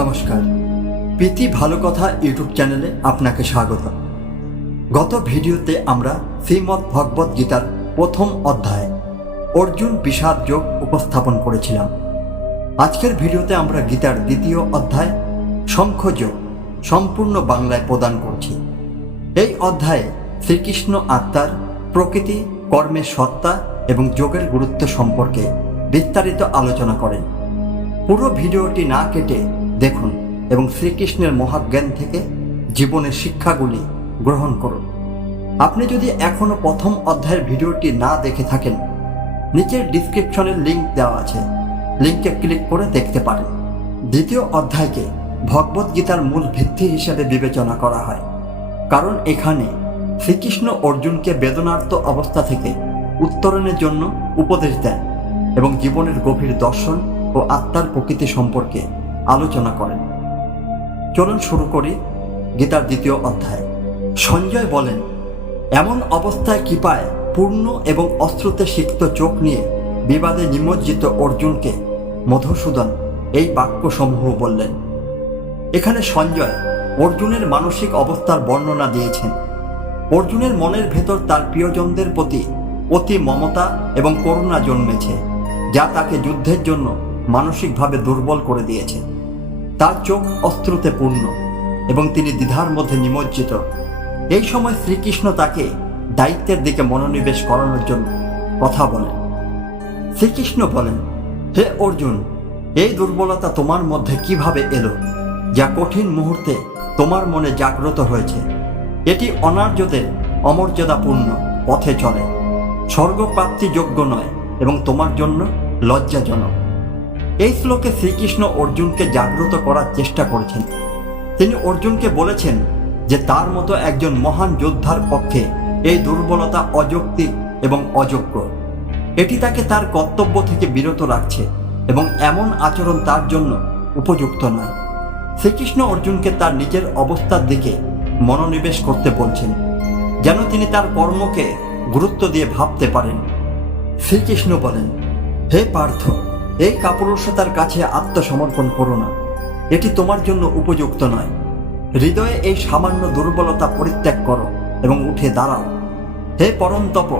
নমস্কার, প্রীতি ভালো কথা ইউটিউব চ্যানেলে আপনাকে স্বাগত। গত ভিডিওতে আমরা শ্রীমদ্ ভগবদ গীতার প্রথম অধ্যায় অর্জুন বিষাদ যোগ উপস্থাপন করেছিলাম। আজকের ভিডিওতে আমরা গীতার দ্বিতীয় অধ্যায় শঙ্খযোগ সম্পূর্ণ বাংলায় প্রদান করছি। এই অধ্যায়ে শ্রীকৃষ্ণ আত্মার প্রকৃতি, কর্মের সত্তা এবং যোগের গুরুত্ব সম্পর্কে বিস্তারিত আলোচনা করেন। পুরো ভিডিওটি না কেটে দেখুন এবং শ্রীকৃষ্ণের মহাজ্ঞান থেকে জীবনের শিক্ষাগুলি গ্রহণ করুন। আপনি যদি এখনো প্রথম অধ্যায়ের ভিডিওটি না দেখে থাকেন, নিচের ডিসক্রিপশনের লিঙ্ক দেওয়া আছে, লিঙ্কে ক্লিক করে দেখতে পারেন। দ্বিতীয় অধ্যায়কে ভগবদ গীতার মূল ভিত্তি হিসেবে বিবেচনা করা হয়, কারণ এখানে শ্রীকৃষ্ণ অর্জুনকে বেদনার্ত অবস্থা থেকে উত্তরণের জন্য উপদেশ দেন এবং জীবনের গভীর দর্শন ও আত্মার প্রকৃতি সম্পর্কে আলোচনা করেন। চলুন শুরু করি গীতার দ্বিতীয় অধ্যায়। সঞ্জয় বলেন, এমন অবস্থায় কৃপায় পূর্ণ এবং অশ্রুতে সিক্ত চোখ নিয়ে বিবাদে নিমজ্জিত অর্জুনকে মধুসূদন এই বাক্যসমূহ বললেন। এখানে সঞ্জয় অর্জুনের মানসিক অবস্থার বর্ণনা দিয়েছেন। অর্জুনের মনের ভেতর তার প্রিয়জনদের প্রতি অতি মমতা এবং করুণা জন্মেছে, যা তাকে যুদ্ধের জন্য মানসিকভাবে দুর্বল করে দিয়েছে। তার চোখ অশ্রুতে পূর্ণ এবং তিনি দ্বিধার মধ্যে নিমজ্জিত। এই সময় শ্রীকৃষ্ণ তাকে দায়িত্বের দিকে মনোনিবেশ করানোর জন্য কথা বলেন। শ্রীকৃষ্ণ বলেন, হে অর্জুন, এই দুর্বলতা তোমার মধ্যে কিভাবে এলো, যা কঠিন মুহূর্তে তোমার মনে জাগ্রত হয়েছে? এটি অনার্যদের অমর্যাদাপূর্ণ পথে চলে, স্বর্গপ্রাপ্তিযোগ্য নয় এবং তোমার জন্য লজ্জাজনক। এই শ্লোকে শ্রীকৃষ্ণ অর্জুনকে জাগ্রত করার চেষ্টা করেছেন। তিনি অর্জুনকে বলেছেন যে তার মতো একজন মহান যোদ্ধার পক্ষে এই দুর্বলতা অযৌক্তিক এবং অযোগ্য। এটি তাকে তার কর্তব্য থেকে বিরত রাখছে এবং এমন আচরণ তার জন্য উপযুক্ত নয়। শ্রীকৃষ্ণ অর্জুনকে তার নিজের অবস্থার দিকে মনোনিবেশ করতে বলছেন, যেন তিনি তার কর্মকে গুরুত্ব দিয়ে ভাবতে পারেন। শ্রীকৃষ্ণ বলেন, হে পার্থ, এই কাপুরুষতার কাছে আত্মসমর্পণ করো না, এটি তোমার জন্য উপযুক্ত নয়। হৃদয়ে এই সামান্য দুর্বলতা পরিত্যাগ করো এবং উঠে দাঁড়াও। হে পরন্তপ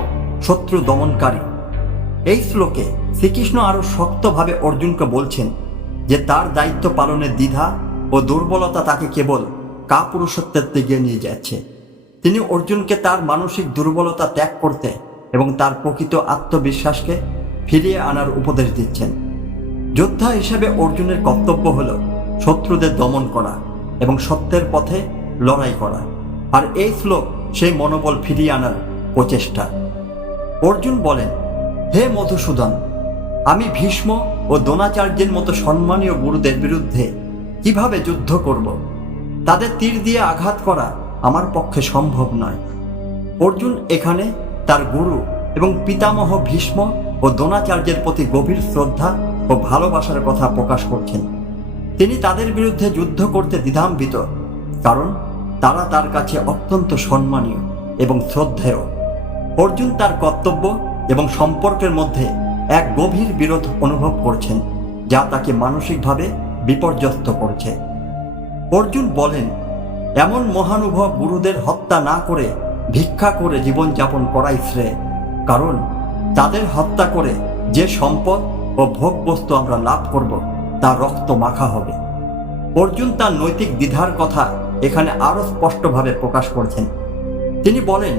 শত্রু দমনকারী। এই শ্লোকে শ্রীকৃষ্ণ আরো শক্তভাবে অর্জুনকে বলছেন যে তার দায়িত্ব পালনের দ্বিধা ও দুর্বলতা তাকে কেবল কাপুরুষত্বের দিকে নিয়ে যাচ্ছে। তিনি অর্জুনকে তার মানসিক দুর্বলতা ত্যাগ করতে এবং তার প্রকৃত আত্মবিশ্বাসকে ফিরিয়ে আনার উপদেশ দিচ্ছেন। যোদ্ধা হিসেবে অর্জুনের কর্তব্য হল শত্রুদের দমন করা এবং সত্যের পথে লড়াই করা, আর এই শ্লোক সেই মনোবল ফিরিয়ে আনার প্রচেষ্টা। অর্জুন বলেন, হে মধুসূদন, আমি ভীষ্ম ও দ্রোণাচার্যের মতো সম্মানীয় গুরুদের বিরুদ্ধে কিভাবে যুদ্ধ করব? তাদের তীর দিয়ে আঘাত করা আমার পক্ষে সম্ভব নয়। অর্জুন এখানে তার গুরু এবং পিতামহ ভীষ্ম ও দ্রোণাচার্যের প্রতি গভীর শ্রদ্ধা ও ভালোবাসার কথা প্রকাশ করছেন। তিনি তাদের বিরুদ্ধে যুদ্ধ করতে দ্বিধান্বিত, কারণ তারা তার কাছে অত্যন্ত সম্মানীয় এবং শ্রদ্ধেয়। অর্জুন তার কর্তব্য এবং সম্পর্কের মধ্যে এক গভীর বিরোধ অনুভব করছেন, যা তাকে মানসিকভাবে বিপর্যস্ত করছে। অর্জুন বলেন, এমন মহানুভব গুরুদের হত্যা না করে ভিক্ষা করে জীবনযাপন করাই শ্রেয়, কারণ তাদের হত্যা করে যে সম্পদ ও ভোগ বস্তু আমরা লাভ করব তা রক্ত মাখা হবে। অর্জুন তার নৈতিক দ্বিধার কথা এখানে আরো স্পষ্টভাবে প্রকাশ করছেন। তিনি বলেন,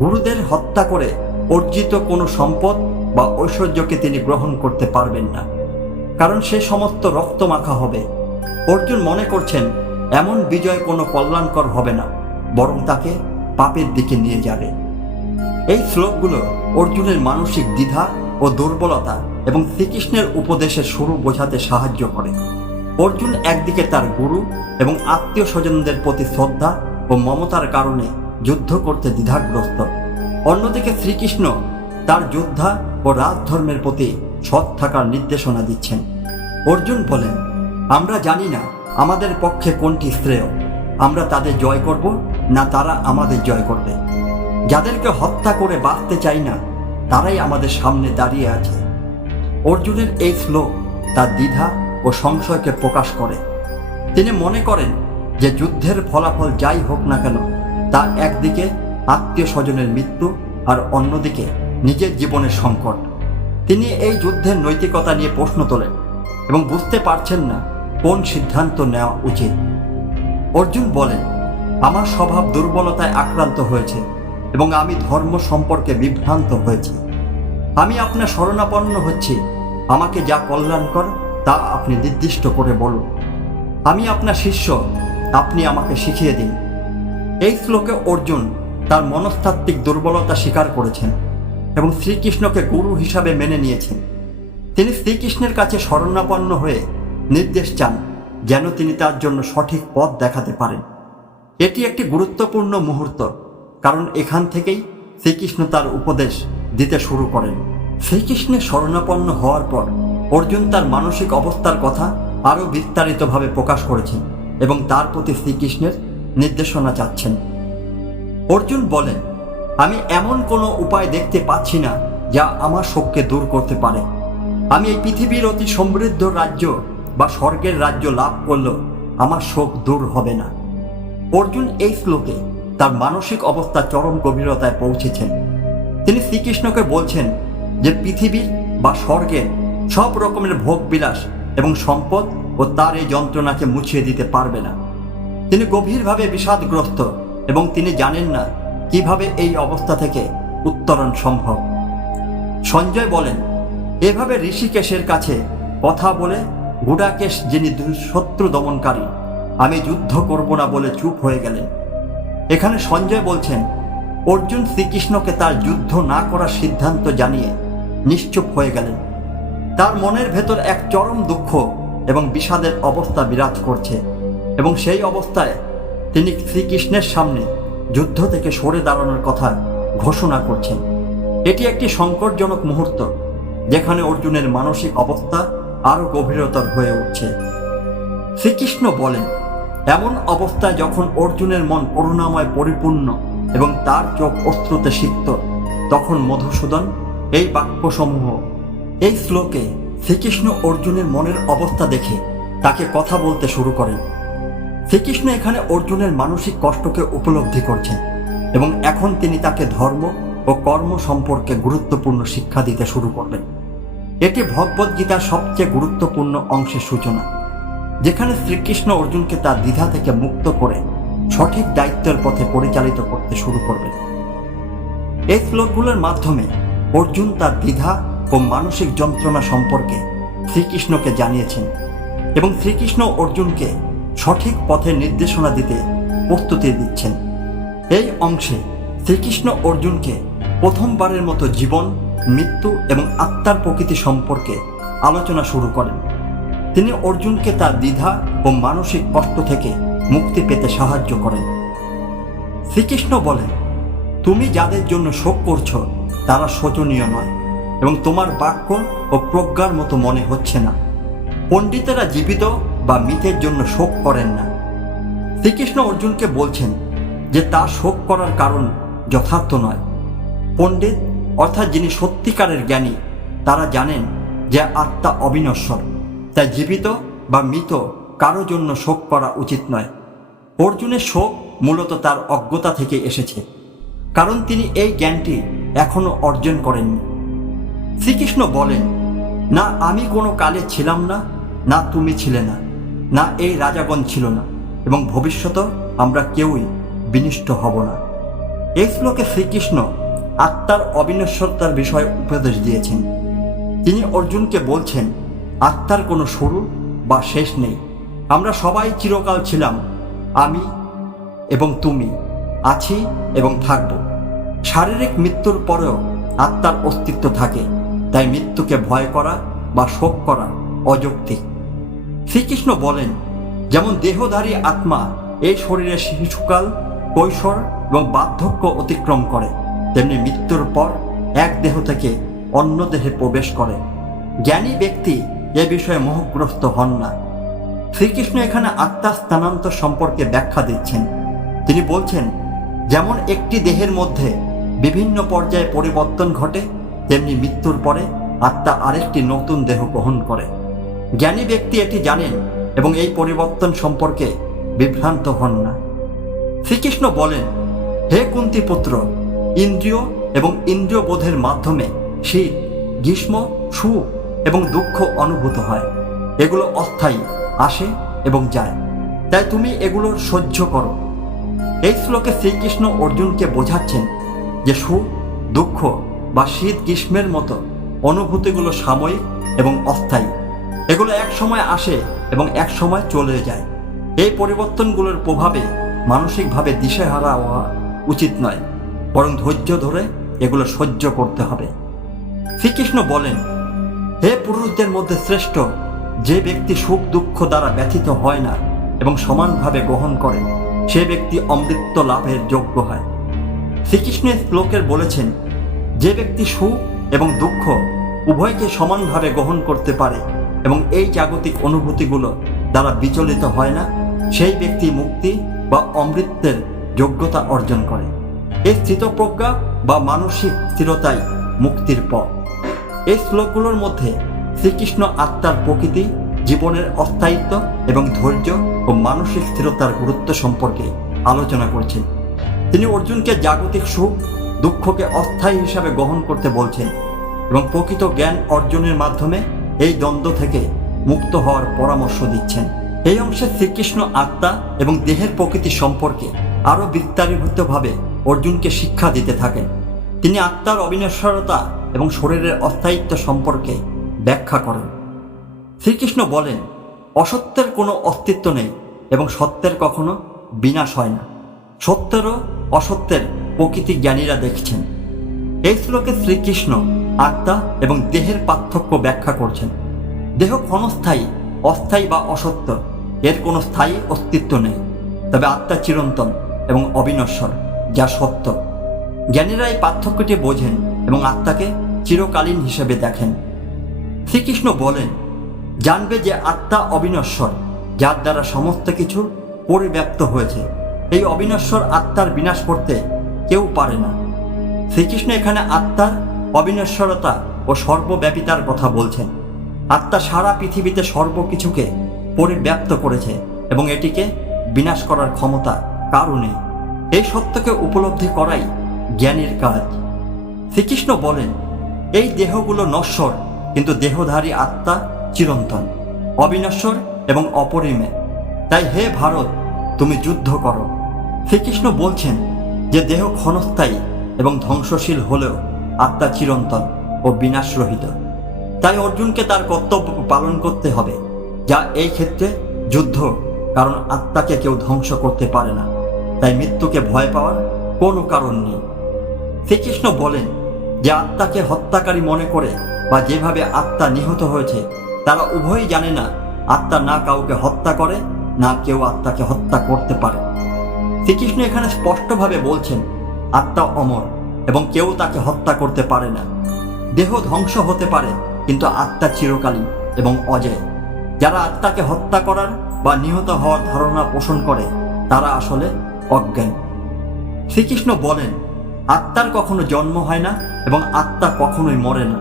গুরুদের হত্যা করে অর্জিত কোনো সম্পদ বা ঐশ্বর্যকে তিনি গ্রহণ করতে পারবেন না, কারণ সে সমস্ত রক্ত মাখা হবে। অর্জুন মনে করছেন এমন বিজয় কোনো কল্যাণকর হবে না, বরং তাকে পাপের দিকে নিয়ে যাবে। এই শ্লোকগুলো অর্জুনের মানসিক দ্বিধা ও দুর্বলতা এবং শ্রীকৃষ্ণের উপদেশের শুরু বোঝাতে সাহায্য করে। অর্জুন একদিকে তার গুরু এবং আত্মীয় স্বজনদের প্রতি শ্রদ্ধা ও মমতার কারণে যুদ্ধ করতে দ্বিধাগ্রস্ত, অন্যদিকে শ্রীকৃষ্ণ তার যোদ্ধা ও রাজধর্মের প্রতি সৎ থাকার নির্দেশনা দিচ্ছেন। অর্জুন বলেন, আমরা জানি না আমাদের পক্ষে কোনটি শ্রেয়, আমরা তাদের জয় করব না তারা আমাদের জয় করবে। যাদেরকে হত্যা করে বাঁচতে চাই না, তারাই আমাদের সামনে দাঁড়িয়ে আছে। অর্জুনের এই শ্লোক তার দ্বিধা ও সংশয়কে প্রকাশ করে। তিনি মনে করেন যে যুদ্ধের ফলাফল যাই হোক না কেন, তা একদিকে আত্মীয় স্বজনের মৃত্যু আর অন্যদিকে নিজের জীবনের সংকট। তিনি এই যুদ্ধের নৈতিকতা নিয়ে প্রশ্ন তোলেন এবং বুঝতে পারছেন না কোন সিদ্ধান্ত নেওয়া উচিত। অর্জুন বলেন, আমার স্বভাব দুর্বলতায় আক্রান্ত হয়েছে এবং আমি ধর্ম সম্পর্কে বিভ্রান্ত হয়েছি। আমি আপনার শরণাপন্ন হচ্ছি, আমাকে যা কল্যাণকর তা আপনি নির্দিষ্ট করে বলুন। আমি আপনার শিষ্য, আপনি আমাকে শিখিয়ে দিন। এই শ্লোকে অর্জুন তার মনস্তাত্ত্বিক দুর্বলতা স্বীকার করেছেন এবং শ্রীকৃষ্ণকে গুরু হিসাবে মেনে নিয়েছেন। তিনি শ্রীকৃষ্ণের কাছে শরণাপন্ন হয়ে নির্দেশ চান যেন তিনি তার জন্য সঠিক পথ দেখাতে পারেন। এটি একটি গুরুত্বপূর্ণ মুহূর্ত, কারণ এখান থেকেই শ্রীকৃষ্ণ তার উপদেশ দিতে শুরু করেন। শ্রীকৃষ্ণের শরণাপন্ন হওয়ার পর অর্জুন তার মানসিক অবস্থার কথা আরও বিস্তারিতভাবে প্রকাশ করেছেন এবং তার প্রতি শ্রীকৃষ্ণের নির্দেশনা চাচ্ছেন। অর্জুন বলেন, আমি এমন কোনো উপায় দেখতে পাচ্ছি না যা আমার শোককে দূর করতে পারে। আমি এই পৃথিবীর অতি সমৃদ্ধ রাজ্য বা স্বর্গের রাজ্য লাভ করলেও আমার শোক দূর হবে না। অর্জুন এই শ্লোকে তার মানসিক অবস্থা চরম গভীরতায় পৌঁছেছেন। তিনি শ্রীকৃষ্ণকে বলছেন যে পৃথিবীর বা স্বর্গের সব রকমের ভোগ বিলাস এবং সম্পদ ও তার এই যন্ত্রণাকে মুছিয়ে দিতে পারবে না। তিনি গভীরভাবে বিষাদগ্রস্ত এবং তিনি জানেন না কিভাবে এই অবস্থা থেকে উত্তরণ সম্ভব। সঞ্জয় বলেন, এভাবে ঋষিকেশের কাছে কথা বলে গুডাকেশ, যিনি শত্রু দমনকারী, আমি যুদ্ধ করব না বলে চুপ হয়ে গেলেন। এখানে সঞ্জয় বলছেন, অর্জুন শ্রীকৃষ্ণকে তার যুদ্ধ না করার সিদ্ধান্ত জানিয়ে নিশ্চুপ হয়ে গেলেন। তার মনের ভেতর এক চরম দুঃখ এবং বিষাদের অবস্থা বিরাজ করছে এবং সেই অবস্থায় তিনি শ্রীকৃষ্ণের সামনে যুদ্ধ থেকে সরে দাঁড়ানোর কথা ঘোষণা করছেন। এটি একটি সংকটজনক মুহূর্ত, যেখানে অর্জুনের মানসিক অবস্থা আরও গভীরতর হয়ে উঠছে। শ্রীকৃষ্ণ বলেন, এমন অবস্থায় যখন অর্জুনের মন করুণাময় পরিপূর্ণ এবং তার চোখ অশ্রুতে সিক্ত, তখন মধুসূদন এই বাক্যসমূহ। এই শ্লোকে শ্রীকৃষ্ণ অর্জুনের মনের অবস্থা দেখে তাকে কথা বলতে শুরু করেন। শ্রীকৃষ্ণ এখানে অর্জুনের মানসিক কষ্টকে উপলব্ধি করছেন এবং এখন তিনি তাকে ধর্ম ও কর্ম সম্পর্কে গুরুত্বপূর্ণ শিক্ষা দিতে শুরু করবেন। এটি ভগবদ্গীতার সবচেয়ে গুরুত্বপূর্ণ অংশের সূচনা, যেখানে শ্রীকৃষ্ণ অর্জুনকে তার দ্বিধা থেকে মুক্ত করে সঠিক দায়িত্বের পথে পরিচালিত করতে শুরু করবেন। এই শ্লোকগুলোর মাধ্যমে অর্জুন তার দ্বিধা ও মানসিক যন্ত্রণা সম্পর্কে শ্রীকৃষ্ণকে জানিয়েছেন এবং শ্রীকৃষ্ণ অর্জুনকে সঠিক পথে নির্দেশনা দিতে প্রস্তুতি দিচ্ছেন। এই অংশে শ্রীকৃষ্ণ অর্জুনকে প্রথমবারের মতো জীবন, মৃত্যু এবং আত্মার প্রকৃতি সম্পর্কে আলোচনা শুরু করেন। তিনি অর্জুনকে তার দ্বিধা ও মানসিক কষ্ট থেকে মুক্তি পেতে সাহায্য করেন। শ্রীকৃষ্ণ বলেন, তুমি যাদের জন্য শোক করছো তারা শোচনীয় নয় এবং তোমার বাক্য ও প্রজ্ঞার মতো মনে হচ্ছে না। পণ্ডিতেরা জীবিত বা মৃতের জন্য শোক করেন না। শ্রীকৃষ্ণ অর্জুনকে বলছেন যে তার শোক করার কারণ যথার্থ নয়। পণ্ডিত অর্থাৎ যিনি সত্যিকারের জ্ঞানী, তারা জানেন যে আত্মা অবিনশ্বর, তাই জীবিত বা মৃত কারো জন্য শোক করা উচিত নয়। অর্জুনের শোক মূলত তার অজ্ঞতা থেকে এসেছে, কারণ তিনি এই জ্ঞানটি এখনো অর্জন করেননি। শ্রীকৃষ্ণ বলেন, না আমি কোনো কালে ছিলাম না, না তুমি ছিলে না, না এই রাজাগণ ছিল না, এবং ভবিষ্যতেও আমরা কেউই বিনষ্ট হব না। এই শ্লোকে শ্রীকৃষ্ণ আত্মার অবিনশ্বরতার বিষয়ে উপদেশ দিয়েছেন। তিনি অর্জুনকে বলছেন, আত্মার কোনো শুরু বা শেষ নেই। আমরা সবাই চিরকাল ছিলাম, আমি এবং তুমি আছি এবং থাকব। শারীরিক মৃত্যুর পরেও আত্মার অস্তিত্ব থাকে, তাই মৃত্যুকে ভয় করা বা শোক করা অযৌক্তিক। শ্রীকৃষ্ণ বলেন, যেমন দেহধারী আত্মা এই শরীরে শিশুকাল, কৈশোর এবং বার্ধক্য অতিক্রম করে, তেমনি মৃত্যুর পর এক দেহ থেকে অন্য দেহে প্রবেশ করে। জ্ঞানী ব্যক্তি এ বিষয়ে মোহগ্রস্ত হন না। শ্রীকৃষ্ণ এখানে আত্মার স্থানান্তর সম্পর্কে ব্যাখ্যা দিচ্ছেন। তিনি বলছেন, যেমন একটি দেহের মধ্যে বিভিন্ন পর্যায়ে পরিবর্তন ঘটে, তেমনি মৃত্যুর পরে আত্মা আরেকটি নতুন দেহ গ্রহণ করে। জ্ঞানী ব্যক্তি এটি জানেন এবং এই পরিবর্তন সম্পর্কে বিভ্রান্ত হন না। শ্রীকৃষ্ণ বলেন, হে কুন্তী পুত্র, ইন্দ্রিয় এবং ইন্দ্রিয় বোধের মাধ্যমে শীত, গ্রীষ্ম, সুখ এবং দুঃখ অনুভূত হয়। এগুলো অস্থায়ী, আসে এবং যায়, তাই তুমি এগুলোর সহ্য করো। এই শ্লোকে শ্রীকৃষ্ণ অর্জুনকে বোঝাচ্ছেন যে সুখ, দুঃখ বা শীত, গ্রীষ্মের মতো অনুভূতিগুলো সাময়িক এবং অস্থায়ী। এগুলো এক সময় আসে এবং এক সময় চলে যায়। এই পরিবর্তনগুলোর প্রভাবে মানসিকভাবে দিশেহারা হওয়া উচিত নয়, বরং ধৈর্য ধরে এগুলো সহ্য করতে হবে। শ্রীকৃষ্ণ বলেন, হে পুরুষদের মধ্যে শ্রেষ্ঠ যে ব্যক্তি সুখ দুঃখ দ্বারা ব্যথিত হয় না এবং সমানভাবে গ্রহণ করে, সে ব্যক্তি অমৃত লাভের যোগ্য হয়। শ্রীকৃষ্ণ শ্লোকের বলেছেন, যে ব্যক্তি সুখ এবং দুঃখ উভয়কে সমানভাবে গ্রহণ করতে পারে এবং এই জাগতিক অনুভূতিগুলো দ্বারা বিচলিত হয় না, সেই ব্যক্তি মুক্তি বা অমৃতের যোগ্যতা অর্জন করে। এই স্থিতপ্রজ্ঞা বা মানসিক স্থিরতাই মুক্তির পথ। এই শ্লোকগুলোর মধ্যে শ্রীকৃষ্ণ আত্মার প্রকৃতি, জীবনের অস্থায়িত্ব এবং ধৈর্য ও মানসিক স্থিরতার গুরুত্ব সম্পর্কে আলোচনা করছেন। তিনি অর্জুনকে জাগতিক সুখ দুঃখকে অস্থায়ী হিসাবে গ্রহণ করতে বলছেন এবং প্রকৃত জ্ঞান অর্জনের মাধ্যমে এই দ্বন্দ্ব থেকে মুক্ত হওয়ার পরামর্শ দিচ্ছেন। এই অংশে শ্রীকৃষ্ণ আত্মা এবং দেহের প্রকৃতি সম্পর্কে আরও বিস্তারিতভাবে অর্জুনকে শিক্ষা দিতে থাকেন। তিনি আত্মার অবিনশ্বরতা এবং শরীরের অস্থায়িত্ব সম্পর্কে ব্যাখ্যা করেন। শ্রীকৃষ্ণ বলেন, অসত্যের কোনো অস্তিত্ব নেই এবং সত্যের কখনো বিনাশ হয় না। সত্যেরও অসত্যের প্রকৃতি জ্ঞানীরা দেখছেন। এই শ্লোকে শ্রীকৃষ্ণ আত্মা এবং দেহের পার্থক্য ব্যাখ্যা করছেন। দেহ ক্ষণস্থায়ী, অস্থায়ী বা অসত্য, এর কোনো স্থায়ী অস্তিত্ব নেই। তবে আত্মা চিরন্তন এবং অবিনশ্বর, যা সত্য। জ্ঞানীরা এই পার্থক্যটি বোঝেন এবং আত্মাকে চিরকালীন হিসেবে দেখেন। শ্রীকৃষ্ণ বলেন, জানবে যে আত্মা অবিনশ্বর, যার দ্বারা সমস্ত কিছু পরিব্যাপ্ত হয়েছে। এই অবিনশ্বর আত্মার বিনাশ করতে কেউ পারে না। শ্রীকৃষ্ণ এখানে আত্মার অবিনশ্বরতা ও সর্বব্যাপিতার কথা বলছেন। আত্মা সারা পৃথিবীতে সর্বকিছুকে পরিব্যাপ্ত করেছে এবং এটিকে বিনাশ করার ক্ষমতা কারও নেই। এই সত্যকে উপলব্ধি করাই জ্ঞানীর কাজ। শ্রীকৃষ্ণ বলেন, এই দেহগুলো নশ্বর, কিন্তু দেহধারী আত্মা চিরন্তন, অবিনশ্বর এবং অপরিমেয়। তাই হে ভারত, তুমি যুদ্ধ করো। শ্রীকৃষ্ণ বলছেন যে দেহ ক্ষণস্থায়ী এবং ধ্বংসশীল হলেও আত্মা চিরন্তন ও বিনাশরহিত। তাই অর্জুনকে তার কর্তব্য পালন করতে হবে, যা এই ক্ষেত্রে যুদ্ধ, কারণ আত্মাকে কেউ ধ্বংস করতে পারে না। তাই মৃত্যুকে ভয় পাওয়ার কোনো কারণ নেই। শ্রীকৃষ্ণ বলেন যে আত্মাকে হত্যাকারী মনে করে বা যেভাবে আত্মা নিহত হয়েছে, তারা উভয়ই জানে না আত্মা না কাউকে হত্যা করে, না কেউ আত্মাকে হত্যা করতে পারে। শ্রীকৃষ্ণ এখানে স্পষ্টভাবে বলছেন, আত্মা অমর এবং কেউ তাকে হত্যা করতে পারে না। দেহ ধ্বংস হতে পারে, কিন্তু আত্মা চিরকালীন এবং অজেয়। যারা আত্মাকে হত্যা করার বা নিহত হওয়ার ধারণা পোষণ করে, তারা আসলে অজ্ঞান। শ্রীকৃষ্ণ বলেন, আত্মার কখনো জন্ম হয় না এবং আত্মা কখনোই মরে না।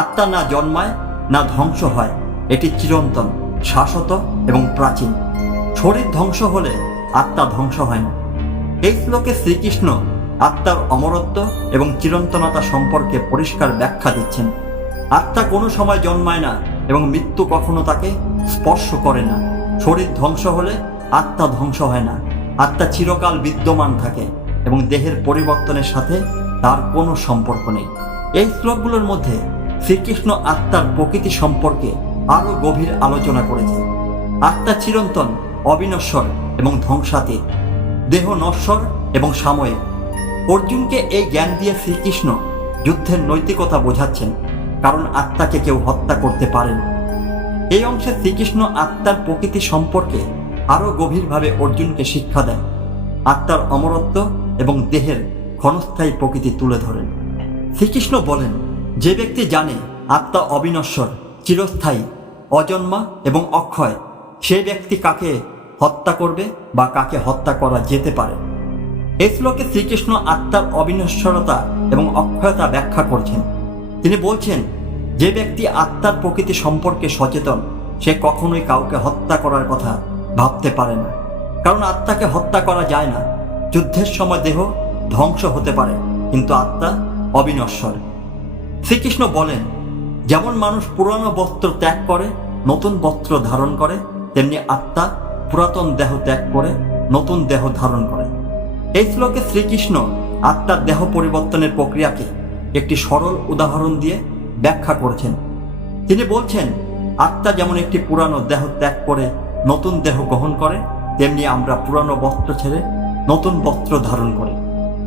আত্মা না জন্মায় না ধ্বংস হয়, এটি চিরন্তন, শাশ্বত এবং প্রাচীন। শরীর ধ্বংস হলে আত্মা ধ্বংস হয় না। এই শ্লোকে শ্রীকৃষ্ণ আত্মার অমরত্ব এবং চিরন্তনতা সম্পর্কে পরিষ্কার ব্যাখ্যা দিচ্ছেন। আত্মা কোনো সময় জন্মায় না এবং মৃত্যু কখনো তাকে স্পর্শ করে না। শরীর ধ্বংস হলে আত্মা ধ্বংস হয় না। আত্মা চিরকাল বিদ্যমান থাকে এবং দেহের পরিবর্তনের সাথে তার কোনো সম্পর্ক নেই। এই শ্লোকগুলোর মধ্যে শ্রীকৃষ্ণ আত্মার প্রকৃতি সম্পর্কে আরও গভীর আলোচনা করেছে। আত্মা চিরন্তন, অবিনশ্বর এবং ধ্বংসাতীত। দেহ নশ্বর এবং সাময়িক। অর্জুনকে এই জ্ঞান দিয়ে শ্রীকৃষ্ণ যুদ্ধের নৈতিকতা বোঝাচ্ছেন, কারণ আত্মাকে কেউ হত্যা করতে পারে না। এই অংশে শ্রীকৃষ্ণ আত্মার প্রকৃতি সম্পর্কে আরও গভীরভাবে অর্জুনকে শিক্ষা দেন। আত্মার অমরত্ব এবং দেহের ক্ষণস্থায়ী প্রকৃতি তুলে ধরেন। শ্রীকৃষ্ণ বলেন, যে ব্যক্তি জানে আত্মা অবিনশ্বর, চিরস্থায়ী, অজন্মা এবং অক্ষয়, সেই ব্যক্তি কাকে হত্যা করবে বা কাকে হত্যা করা যেতে পারে। এই শ্লোকে শ্রীকৃষ্ণ আত্মার অবিনশ্বরতা এবং অক্ষয়তা ব্যাখ্যা করছেন। তিনি বলছেন, যে ব্যক্তি আত্মার প্রকৃতি সম্পর্কে সচেতন সে কখনোই কাউকে হত্যা করার কথা ভাবতে পারে না, কারণ আত্মাকে হত্যা করা যায় না। যুদ্ধের সময় দেহ ধ্বংস হতে পারে, কিন্তু আত্মা অবিনশ্বর। শ্রীকৃষ্ণ বলেন, যেমন মানুষ পুরানো বস্ত্র ত্যাগ করে নতুন বস্ত্র ধারণ করে, তেমনি আত্মা পুরাতন দেহ ত্যাগ করে নতুন দেহ ধারণ করে। এই শ্লোকে শ্রীকৃষ্ণ আত্মার দেহ পরিবর্তনের প্রক্রিয়াকে একটি সরল উদাহরণ দিয়ে ব্যাখ্যা করেছেন। তিনি বলছেন, আত্মা যেমন একটি পুরানো দেহ ত্যাগ করে নতুন দেহ গ্রহণ করে, তেমনি আমরা পুরানো বস্ত্র ছেড়ে নতুন বস্ত্র ধারণ করি।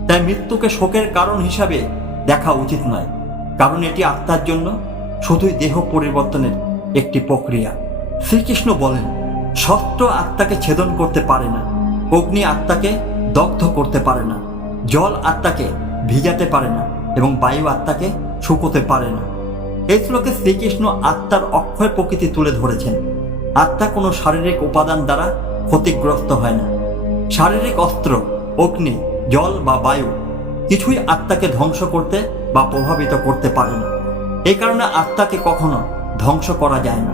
তাই মৃত্যুকে শোকের কারণ হিসাবে দেখা উচিত নয়, কারণ এটি আত্মার জন্য শুধুই দেহ পরিবর্তনের একটি প্রক্রিয়া। শ্রীকৃষ্ণ বলেন, শস্ত্র আত্মাকে ছেদন করতে পারে না, অগ্নি আত্মাকে দগ্ধ করতে পারে না, জল আত্মাকে ভিজাতে পারে না এবং বায়ু আত্মাকে শুকোতে পারে না। এই শ্লোকে শ্রীকৃষ্ণ আত্মার অক্ষয় প্রকৃতি তুলে ধরেছেন। আত্মা কোনো শারীরিক উপাদান দ্বারা ক্ষতিগ্রস্ত হয় না। শারীরিক অস্ত্র, অগ্নি, জল বা বায়ু কিছুই আত্মাকে ধ্বংস করতে বা প্রভাবিত করতে পারে না। এই কারণে আত্মাকে কখনো ধ্বংস করা যায় না।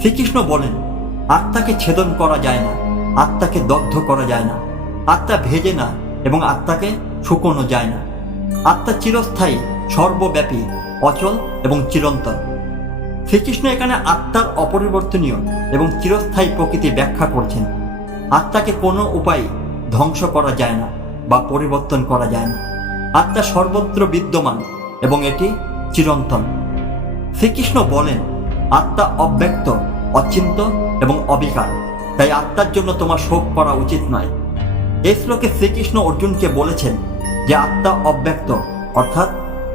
শ্রীকৃষ্ণ বলেন, আত্মাকে ছেদন করা যায় না, আত্মাকে দগ্ধ করা যায় না, আত্মা ভেজে না এবং আত্মাকে শুকোনো যায় না। আত্মা চিরস্থায়ী, সর্বব্যাপী, অচল এবং চিরন্তন। শ্রীকৃষ্ণ এখানে আত্মার অপরিবর্তনীয় এবং চিরস্থায়ী প্রকৃতি ব্যাখ্যা করছেন। আত্মাকে কোনো উপায়ে ধ্বংস করা যায় না বা পরিবর্তন করা যায় না। আত্মা সর্বত্র বিদ্যমান এবং এটি চিরন্তন। শ্রীকৃষ্ণ বলেন, আত্মা অব্যক্ত, অচিন্ত এবং অবিকার, তাই আত্মার জন্য তোমার শোক করা উচিত নয়। এই শ্লোকে শ্রীকৃষ্ণ অর্জুনকে বলেছেন যে আত্মা অব্যক্ত অর্থাৎ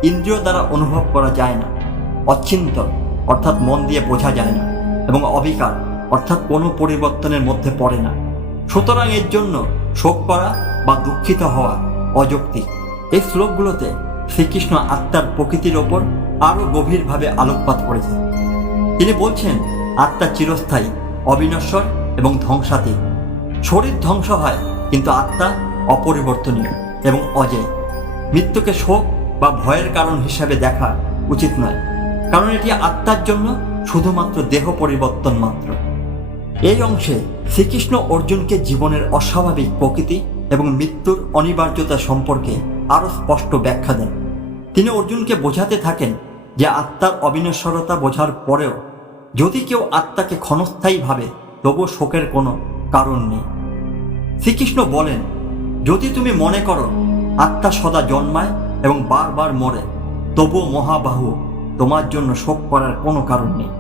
ইন্দ্রিয় দ্বারা অনুভব করা যায় না, অচিন্ত অর্থাৎ মন দিয়ে বোঝা যায় না এবং অবিকার অর্থাৎ কোনো পরিবর্তনের মধ্যে পড়ে না। সুতরাং এর জন্য শোক করা বা দুঃখিত হওয়া অযৌক্তিক। এই শ্লোকগুলোতে শ্রীকৃষ্ণ আত্মার প্রকৃতির ওপর আরও গভীরভাবে আলোকপাত করেছেন। তিনি বলছেন, আত্মা চিরস্থায়ী, অবিনশ্বর এবং ধ্বংসাতীত। শরীর ধ্বংস হয়, কিন্তু আত্মা অপরিবর্তনীয় এবং অজেয়। মৃত্যুকে শোক বা ভয়ের কারণ হিসাবে দেখা উচিত নয়, কারণ এটি আত্মার জন্য শুধুমাত্র দেহ পরিবর্তন মাত্র। এই অংশে শ্রীকৃষ্ণ অর্জুনকে জীবনের অস্বাভাবিক প্রকৃতি এবং মৃত্যুর অনিবার্যতা সম্পর্কে আরও স্পষ্ট ব্যাখ্যা দেন। তিনি অর্জুনকে বোঝাতে থাকেন যে আত্মার অবিনশ্বরতা বোঝার পরেও যদি কেউ আত্মাকে ক্ষণস্থায়ী ভাবে, তবুও শোকের কোনো কারণ নেই। শ্রীকৃষ্ণ বলেন, যদি তুমি মনে করো আত্মা সদা জন্মায় এবং বারবার মরে, তবুও মহাবাহু, তোমার জন্য শোক করার কোনো কারণ নেই।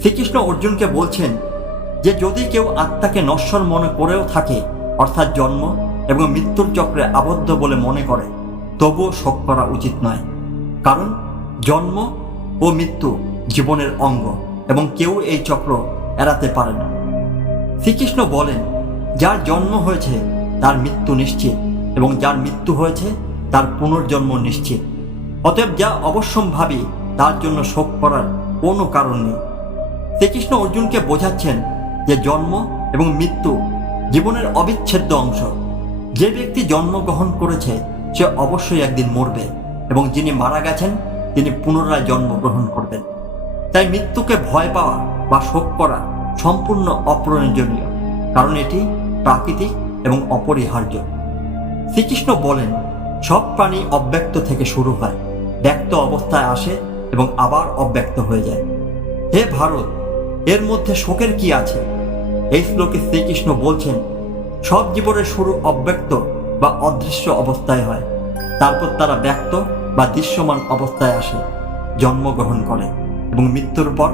শ্রীকৃষ্ণ অর্জুনকে বলছেন যে যদি কেউ আত্মাকে নশ্বর মনে করেও থাকে, অর্থাৎ জন্ম এবং মৃত্যুর চক্রে আবদ্ধ বলে মনে করে, তবুও শোক করা উচিত নয়, কারণ জন্ম ও মৃত্যু জীবনের অঙ্গ এবং কেউ এই চক্র এড়াতে পারে না। শ্রীকৃষ্ণ বলেন, যার জন্ম হয়েছে তার মৃত্যু নিশ্চিত এবং যার মৃত্যু হয়েছে তার পুনর্জন্ম নিশ্চিত। অতএব যা অবশ্যম্ভাবী, তার জন্য শোক করার কোনো কারণ নেই। শ্রীকৃষ্ণ অর্জুনকে বোঝাচ্ছেন যে জন্ম এবং মৃত্যু জীবনের অবিচ্ছেদ্য অংশ। যে ব্যক্তি জন্মগ্রহণ করেছে সে অবশ্যই একদিন মরবে এবং যিনি মারা গেছেন তিনি পুনরায় জন্মগ্রহণ করবেন। তাই মৃত্যুকে ভয় পাওয়া বা শোক করা সম্পূর্ণ অপ্রয়োজনীয়, কারণ এটি প্রাকৃতিক এবং অপরিহার্য। শ্রীকৃষ্ণ বলেন, সব প্রাণী অব্যক্ত থেকে শুরু হয়, ব্যক্ত অবস্থায় আসে এবং আবার অব্যক্ত হয়ে যায়। হে ভারত, এর মধ্যে শোকের কি আছে? এই শ্লোকে শ্রীকৃষ্ণ বলছেন, সব জীবনের শুরু অব্যক্ত বা অদৃশ্য অবস্থায় হয়, তারপর তারা ব্যক্ত বা দৃশ্যমান অবস্থায় আসে, জন্মগ্রহণ করে এবং মৃত্যুর পর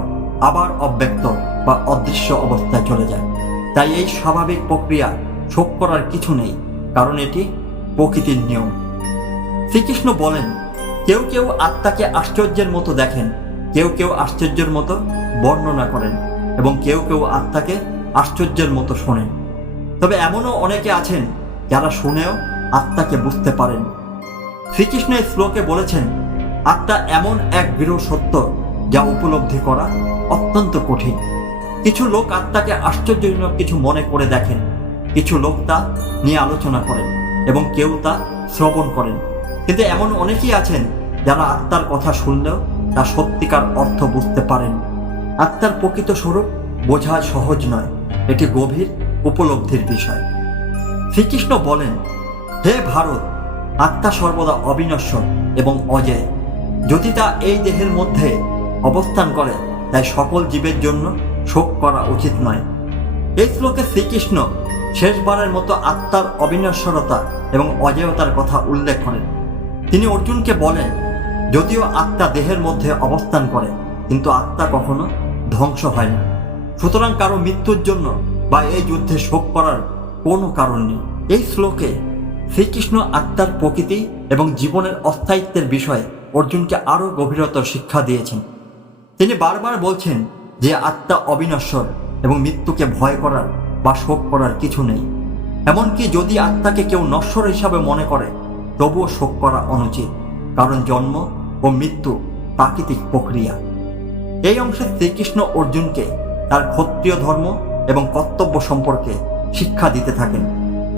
আবার অব্যক্ত বা অদৃশ্য অবস্থায় চলে যায়। তাই এই স্বাভাবিক প্রক্রিয়া শোক করার কিছু নেই, কারণ এটি প্রকৃতির নিয়ম। শ্রীকৃষ্ণ বলেন, কেউ কেউ আত্মাকে আশ্চর্যের মতো দেখেন, কেউ কেউ আশ্চর্যের মতো বর্ণনা করেন এবং কেউ কেউ আত্মাকে আশ্চর্যের মতো শোনেন। তবে এমনও অনেকে আছেন যারা শুনেও আত্মাকে বুঝতে পারেন। শ্রীকৃষ্ণ এই শ্লোকে বলেছেন, আত্মা এমন এক দৃঢ় সত্য যা উপলব্ধি করা অত্যন্ত কঠিন। কিছু লোক আত্মাকে আশ্চর্যজনক কিছু মনে করে দেখেন, কিছু লোক তা নিয়ে আলোচনা করেন এবং কেউ তা শ্রবণ করেন। কিন্তু এমন অনেকেই আছেন যারা আত্মার কথা শুনলেও তা সত্যিকার অর্থ বুঝতে পারেন। আত্মার প্রকৃত স্বরূপ বোঝা সহজ নয়, এটি গভীর উপলব্ধির বিষয়। শ্রীকৃষ্ণ বলেন, হে ভারত, আত্মা সর্বদা অবিনশ্বর এবং অজেয়। যদি তা এই দেহের মধ্যে অবস্থান করে, তাই সকল জীবের জন্য শোক করা উচিত নয়। এই শ্লোকে শ্রীকৃষ্ণ শেষবারের মতো আত্মার অবিনশ্বরতা এবং অজেয়তার কথা উল্লেখ করেন। তিনি অর্জুনকে বলেন, যদিও আত্মা দেহের মধ্যে অবস্থান করে, কিন্তু আত্মা কখনো ধ্বংস হয় না। সুতরাং কারো মৃত্যুর জন্য বা এই যুদ্ধে শোক করার কোনো কারণ নেই। এই শ্লোকে শ্রীকৃষ্ণ আত্মার প্রকৃতি এবং জীবনের অস্থায়িত্বের বিষয়ে অর্জুনকে আরও গভীরতর শিক্ষা দিয়েছেন। তিনি বারবার বলছেন যে আত্মা অবিনশ্বর এবং মৃত্যুকে ভয় করার বা শোক করার কিছু নেই। এমনকি যদি আত্মাকে কেউ নশ্বর হিসাবে মনে করে, তবুও শোক করা অনুচিত, কারণ জন্ম ও মৃত্যু প্রাকৃতিক প্রক্রিয়া। এই অংশে শ্রীকৃষ্ণ অর্জুনকে তার ক্ষত্রিয় ধর্ম এবং কর্তব্য সম্পর্কে শিক্ষা দিতে থাকেন।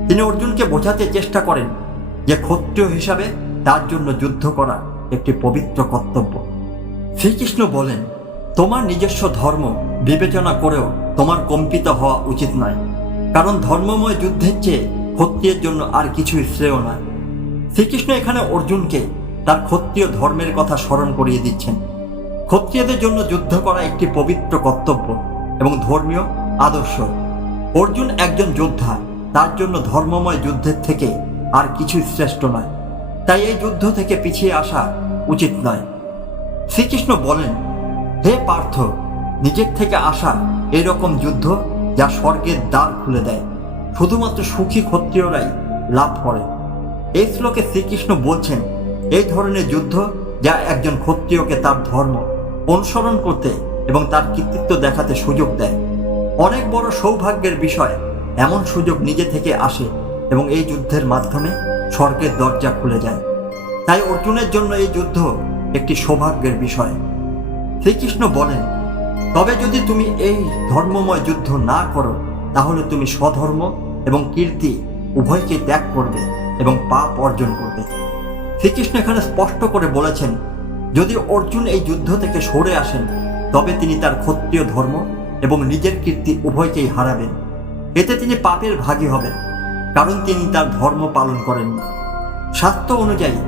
তিনি অর্জুনকে বোঝাতে চেষ্টা করেন যে ক্ষত্রিয় হিসাবে তার জন্য যুদ্ধ করা একটি পবিত্র কর্তব্য। শ্রীকৃষ্ণ বলেন, তোমার নিজস্ব ধর্ম বিবেচনা করেও তোমার কম্পিত হওয়া উচিত নয়, কারণ ধর্মময় যুদ্ধের চেয়ে ক্ষত্রিয়ের জন্য আর কিছুই শ্রেয় নয়। শ্রীকৃষ্ণ এখানে অর্জুনকে তার ক্ষত্রিয় ধর্মের কথা স্মরণ করিয়ে দিচ্ছেন। ক্ষত্রিয়দের জন্য যুদ্ধ করা একটি পবিত্র কর্তব্য এবং ধর্মীয় আদর্শ। অর্জুন একজন যোদ্ধা, তার জন্য ধর্মময় যুদ্ধের থেকে আর কিছুই শ্রেষ্ঠ নয়, তাই এই যুদ্ধ থেকে পিছিয়ে আসা উচিত নয়। শ্রীকৃষ্ণ বলেন, হে পার্থ, নিজের থেকে আসা এরকম যুদ্ধ যা স্বর্গের দ্বার খুলে দেয়, শুধুমাত্র সুখী ক্ষত্রিয়রাই লাভ করে। এই শ্লোকে শ্রীকৃষ্ণ বলছেন, এই ধরনের যুদ্ধ যা একজন ক্ষত্রিয়কে তার ধর্ম অনুসরণ করতে এবং তার কৃতিত্ব দেখাতে সুযোগ দেয়। অনেক বড় সৌভাগ্যের বিষয় এমন সুযোগ নিজে থেকে আসে এবং এই যুদ্ধের মাধ্যমে স্বর্গের দরজা খুলে যায়। তাই অর্জুনের জন্য এই যুদ্ধ একটি সৌভাগ্যের বিষয়। শ্রীকৃষ্ণ বলেন, তবে যদি তুমি এই ধর্মময় যুদ্ধ না করো, তাহলে তুমি স্বধর্ম এবং কীর্তি উভয়কে ত্যাগ করবে এবং পাপ অর্জন করবে। শ্রীকৃষ্ণ এখানে স্পষ্ট করে বলেছেন, যদি অর্জুন এই যুদ্ধ থেকে সরে আসেন, তবে তিনি তার ক্ষত্রিয় ধর্ম এবং নিজের কীর্তি উভয়কেই হারাবেন। এতে তিনি পাপের ভাগী হবেন, কারণ তিনি তার ধর্ম পালন করেননি। শাস্ত্র অনুযায়ী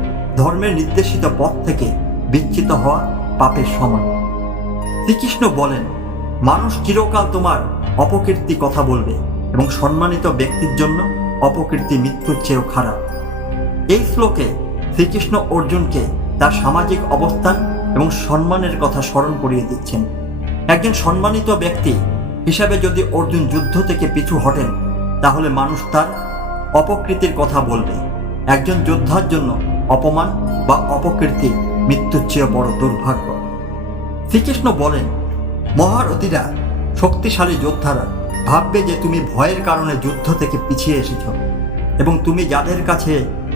ধর্মের নির্দেশিত পথ থেকে বিচ্যুত হওয়া পাপের সমান। শ্রীকৃষ্ণ বলেন, মানুষ চিরকাল তোমার অপকীর্তি কথা বলবে এবং সম্মানিত ব্যক্তির জন্য অপকীর্তি মৃত্যুর চেয়েও খারাপ। এই শ্লোকে শ্রীকৃষ্ণ অর্জুনকে তার সামাজিক অবস্থান এবং সম্মানের কথা স্মরণ করিয়ে দিচ্ছেন। একজন সম্মানিত ব্যক্তি হিসাবে যদি অর্জুন যুদ্ধ থেকে পিছু হটেন, তাহলে মানুষ তার অপকীর্তির কথা বলবে। একজন যোদ্ধার জন্য অপমান বা অপকীর্তি মৃত্যুর চেয়ে বড় দুর্ভাগ্য। শ্রীকৃষ্ণ বলেন, মহারথীরা, শক্তিশালী যোদ্ধারা ভাববে যে তুমি ভয়ের কারণে যুদ্ধ থেকে পিছিয়ে এসেছ এবং তুমি যাদের কাছে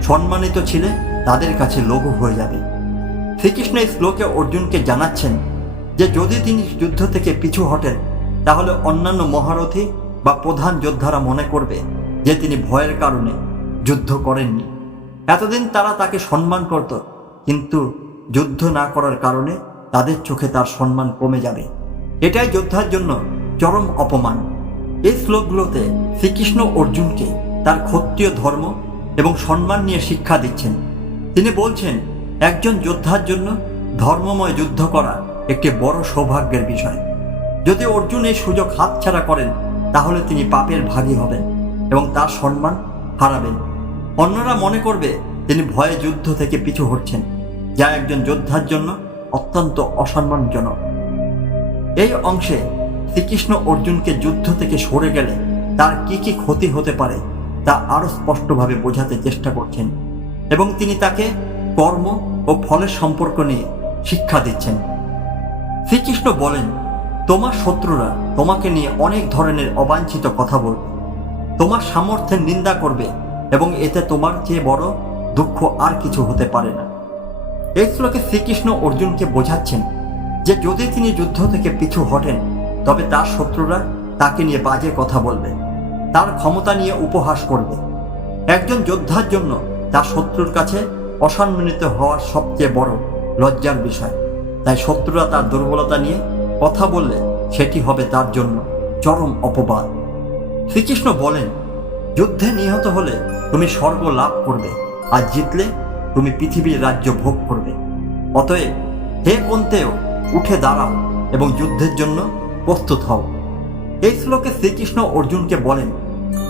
সম্মানিত ছিলে তাদের কাছে লঘু হয়ে যাবে। শ্রীকৃষ্ণ এই শ্লোকে অর্জুনকে জানাচ্ছেন যে যদি তিনি যুদ্ধ থেকে পিছু হটেন, তাহলে অন্যান্য মহারথী বা প্রধান যোদ্ধারা মনে করবে যে তিনি ভয়ের কারণে যুদ্ধ করেননি। এতদিন তারা তাকে সম্মান করত, কিন্তু যুদ্ধ না করার কারণে তাদের চোখে তার সম্মান কমে যাবে। এটাই যোদ্ধার জন্য চরম অপমান। এই শ্লোকগুলোতে শ্রীকৃষ্ণ অর্জুনকে তার ক্ষত্রিয় ধর্ম এবং সম্মান নিয়ে শিক্ষা দিচ্ছেন। তিনি বলছেন, একজন যোদ্ধার জন্য ধর্মময় যুদ্ধ করা একটি বড় সৌভাগ্যের বিষয়। যদি অর্জুন এই সুযোগ হাতছাড়া করেন, তাহলে তিনি পাপের ভাগী হবেন এবং তার সম্মান হারাবেন। অন্যরা মনে করবে তিনি ভয়ে যুদ্ধ থেকে পিছু হটছেন, যা একজন যোদ্ধার জন্য অত্যন্ত অসম্মানজনক। এই অংশে শ্রীকৃষ্ণ অর্জুনকে যুদ্ধ থেকে সরে গেলে তার কি কি ক্ষতি হতে পারে তা আরো স্পষ্টভাবে বোঝাতে চেষ্টা করছেন এবং তিনি তাকে কর্ম ও ফলের সম্পর্ক নিয়ে শিক্ষা দিচ্ছেন। শ্রীকৃষ্ণ বলেন, তোমার শত্রুরা তোমাকে নিয়ে অনেক ধরনের অবাঞ্ছিত কথা বলবে, তোমার সামর্থ্যের নিন্দা করবে এবং এতে তোমার চেয়ে বড় দুঃখ আর কিছু হতে পারে না। এই শ্লোকে শ্রীকৃষ্ণ অর্জুনকে বোঝাচ্ছেন যে যদি তিনি যুদ্ধ থেকে পিছু হটেন, তবে তার শত্রুরা তাকে নিয়ে বাজে কথা বলবে, তার ক্ষমতা নিয়ে উপহাস করবে। একজন যোদ্ধার জন্য তার শত্রুর কাছে অসম্মানিত হওয়ার সবচেয়ে বড় লজ্জার বিষয়। তাই শত্রুরা তার দুর্বলতা নিয়ে কথা বললে সেটি হবে তার জন্য চরম অপবাদ। শ্রীকৃষ্ণ বলেন, যুদ্ধে নিহত হলে তুমি স্বর্গ লাভ করবে, আর জিতলে তুমি পৃথিবীর রাজ্য ভোগ করবে। অতএব হে কুন্তেয়, উঠে দাঁড়াও এবং যুদ্ধের জন্য প্রস্তুত হও। এই শ্লোকে শ্রীকৃষ্ণ অর্জুনকে বলেন,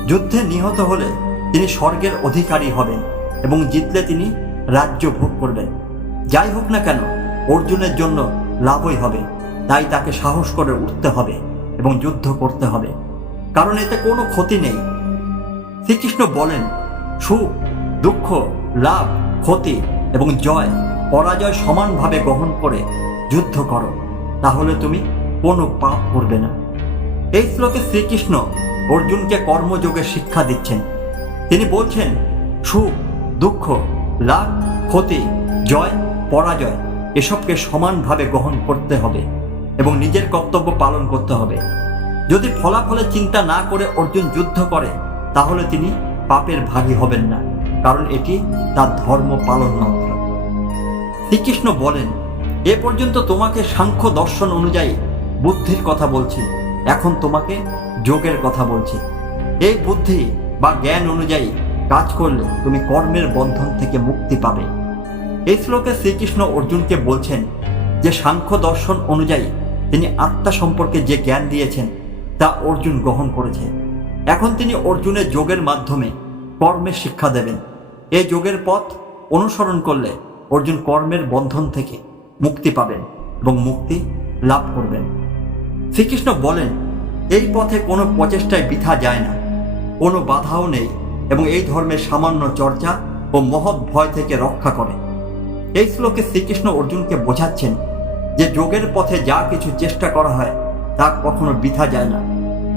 যুদ্ধে নিহত হলে তিনি স্বর্গের অধিকারী হবেন এবং জিতলে তিনি রাজ্য ভোগ করবেন। যাই হোক না কেন, অর্জুনের জন্য লাভই হবে, তাই তাকে সাহস করে উঠতে হবে এবং যুদ্ধ করতে হবে, কারণ এতে কোনো ক্ষতি নেই। শ্রীকৃষ্ণ বলেন, সুখ, দুঃখ, লাভ, ক্ষতি এবং জয় পরাজয় সমানভাবে গ্রহণ করে যুদ্ধ করো, তাহলে তুমি কোনো পাপ করবে না। এই শ্লোকে শ্রীকৃষ্ণ অর্জুনকে কর্মযোগের শিক্ষা দিচ্ছেন। তিনি বলছেন, সুখ, দুঃখ, লাভ, ক্ষতি, জয়, পরাজয় এসবকে সমানভাবে গ্রহণ করতে হবে এবং নিজের কর্তব্য পালন করতে হবে। যদি ফলাফলের চিন্তা না করে অর্জুন যুদ্ধ করে, তাহলে তিনি পাপের ভাগী হবেন না, কারণ এটি তার ধর্ম পালন মাত্র। শ্রীকৃষ্ণ বলেন, এ পর্যন্ত তোমাকে সাংখ্য দর্শন অনুযায়ী বুদ্ধির কথা বলছি, এখন তোমাকে যোগের কথা বলছি। এই বুদ্ধি বা জ্ঞান অনুযায়ী কাজ করলে তুমি কর্মের বন্ধন থেকে মুক্তি পাবে। এই শ্লোকে শ্রীকৃষ্ণ অর্জুনকে বলছেন যে সাংখ্য দর্শন অনুযায়ী তিনি আত্মা সম্পর্কে যে জ্ঞান দিয়েছেন তা অর্জুন গ্রহণ করেছে। এখন তিনি অর্জুনের যোগের মাধ্যমে কর্মের শিক্ষা দেবেন। এই যোগের পথ অনুসরণ করলে অর্জুন কর্মের বন্ধন থেকে মুক্তি পাবেন এবং মুক্তি লাভ করবেন। শ্রীকৃষ্ণ বলেন, এই পথে কোনো প্রচেষ্টায় বৃথা যায় না, কোনো বাধাও নেই এবং এই ধর্মের সামান্য চর্চা ও মহৎ ভয় থেকে রক্ষা করে। এই শ্লোকে শ্রীকৃষ্ণ অর্জুনকে বোঝাচ্ছেন যে যোগের পথে যা কিছু চেষ্টা করা হয় তা কখনো বৃথা যায় না।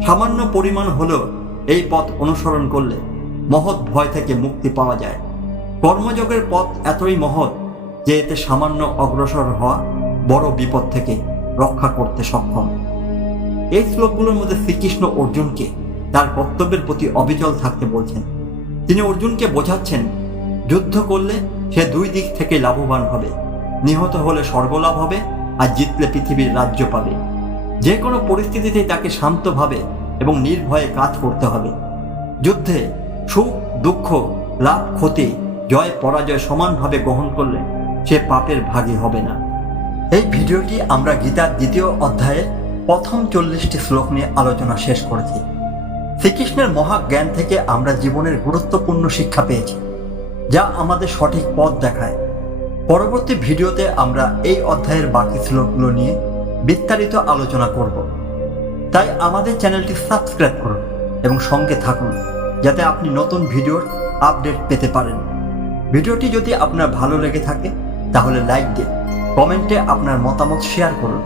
সামান্য পরিমাণ হলেও এই পথ অনুসরণ করলে মহৎ ভয় থেকে মুক্তি পাওয়া যায়। কর্মযোগের পথ এতই মহৎ যে এতে সামান্য অগ্রসর হওয়া বড় বিপদ থেকে রক্ষা করতে সক্ষম। এই শ্লোকগুলোর মধ্যে শ্রীকৃষ্ণ অর্জুনকে তার কর্তব্যের প্রতি অবিচল থাকতে বলছেন। তিনি অর্জুনকে বোঝাচ্ছেন, যুদ্ধ করলে সে দুই দিক থেকে লাভবান হবে, নিহত হলে স্বর্গলাভ হবে আর জিতলে পৃথিবীর রাজ্য পাবে। যে কোনো পরিস্থিতিতে তাকে শান্তভাবে এবং নির্ভয়ে কাজ করতে হবে। যুদ্ধে সুখ, দুঃখ, লাভ, ক্ষতি, জয়, পরাজয় সমানভাবে গ্রহণ করলে সে পাপের ভাগী হবে না। এই ভিডিওটি আমরা গীতার 2য় অধ্যায়ে প্রথম 40টি শ্লোক নিয়ে আলোচনা শেষ করেছি। শ্রীকৃষ্ণের মহাজ্ঞান থেকে আমরা জীবনের গুরুত্বপূর্ণ শিক্ষা পেয়েছি, যা আমাদের সঠিক পথ দেখায়। পরবর্তী ভিডিওতে আমরা এই অধ্যায়ের বাকি শ্লোকগুলো নিয়ে বিস্তারিত আলোচনা করব। তাই আমাদের চ্যানেলটি সাবস্ক্রাইব করুন এবং সঙ্গে থাকুন, যাতে আপনি নতুন ভিডিওর আপডেট পেতে পারেন। ভিডিওটি যদি আপনার ভালো লেগে থাকে তাহলে লাইক দিন, কমেন্টে আপনার মতামত শেয়ার করুন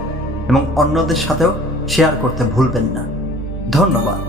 এবং অন্যদের সাথেও শেয়ার করতে ভুলবেন না। ধন্যবাদ।